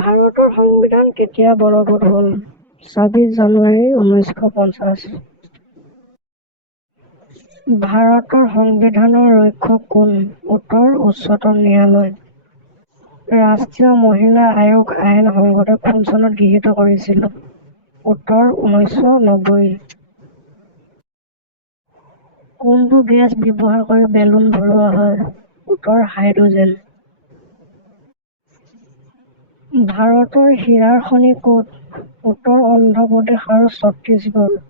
ভাৰতৰ সংবিধান কেতিয়া বলবৎ হ'ল? ২৬ জানুৱাৰী ১৯৫০। ভাৰতৰ সংবিধানৰ ৰক্ষক কোন? উত্তৰ উচ্চতম ন্যায়ালয়। ৰাষ্ট্ৰীয় মহিলা আয়োগ আইন সংসদে কোন চনত গৃহীত কৰিছিল? উত্তৰ ১৯৯০। কোনটো গেছ ব্যৱহাৰ কৰি বেলুন ভৰোৱা হয়? উত্তৰ হাইড্ৰজেন। ভাৰতৰ হীৰাৰ খনি ক'ত? উত্তৰ অন্ধ্ৰপ্ৰদেশ আৰু ছত্তীশগড়।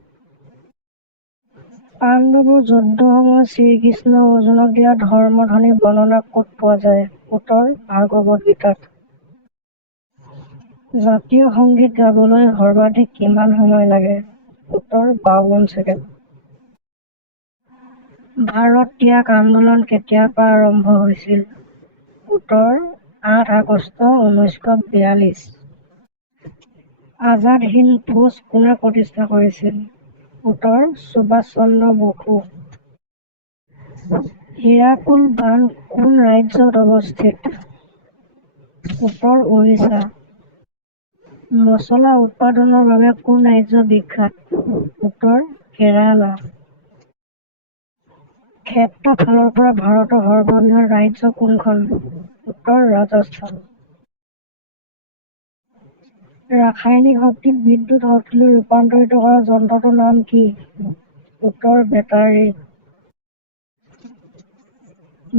পাণ্ডৱৰ যুদ্ধৰ সময়ত শ্ৰীকৃষ্ণই অৰ্জুনক দিয়া ধৰ্মধ্বনি বৰ্ণনা ক'ত পোৱা যায়? উত্তৰ ভাগৱত গীতাত। জাতীয় সংগীত গাবলৈ সৰ্বাধিক কিমান সময় লাগে? উত্তৰ ৫২ ছেকেণ্ড। ভাৰত ত্যাগ আন্দোলন কেতিয়াৰ পৰা আৰম্ভ হৈছিল? উত্তৰ ৮ আগষ্ট ১৯৪২। আজাদ হিন্দ ফৌজ কোনে প্ৰতিষ্ঠা কৰিছিল? উত্তৰ সুভাষ চন্দ্ৰ বসু। হীৰাকুল বান্ধ কোন ৰাজ্যত অৱস্থিত? উত্তৰ উৰিষ্যা। মছলা উৎপাদনৰ বাবে কোন ৰাজ্য বিখ্যাত? উত্তৰ কেৰালা। ক্ষেত্ৰফলৰ পৰা ভাৰতৰ সৰ্ববৃহৎ ৰাজ্য কোনখন? উত্তৰ ৰাজস্থান। ৰাসায়নিক শক্তিক বিদ্যুৎ শক্তিলৈ ৰূপান্তৰিত কৰা যন্ত্ৰটোৰ নাম কি? উত্তৰ বেটাৰী।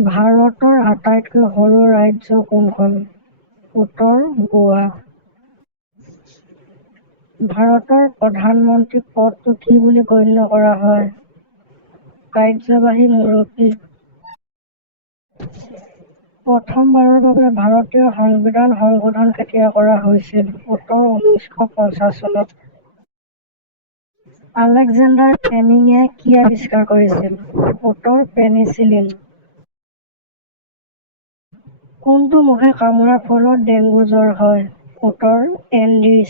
ভাৰতৰ আটাইতকৈ সৰু ৰাজ্য কোনখন? উত্তৰ গোৱা। ভাৰতৰ প্ৰধানমন্ত্ৰী পদটো কি বুলি গণ্য কৰা হয়? কাৰ্যবাহী মুৰব্বী। প্ৰথমবাৰৰ বাবে ভাৰতীয় সংবিধান সংশোধন কেতিয়া কৰা হৈছিল? উত্তৰ ১৯৫০ চনত। আলেকজেণ্ডাৰ ফ্লেমিঙে কি আৱিষ্কাৰ কৰিছিল? উত্তৰ পেনিচিলিন। কোনটো মহে কামোৰাৰ ফলত ডেংগু জ্বৰ হয়? উত্তৰ এনডিছ।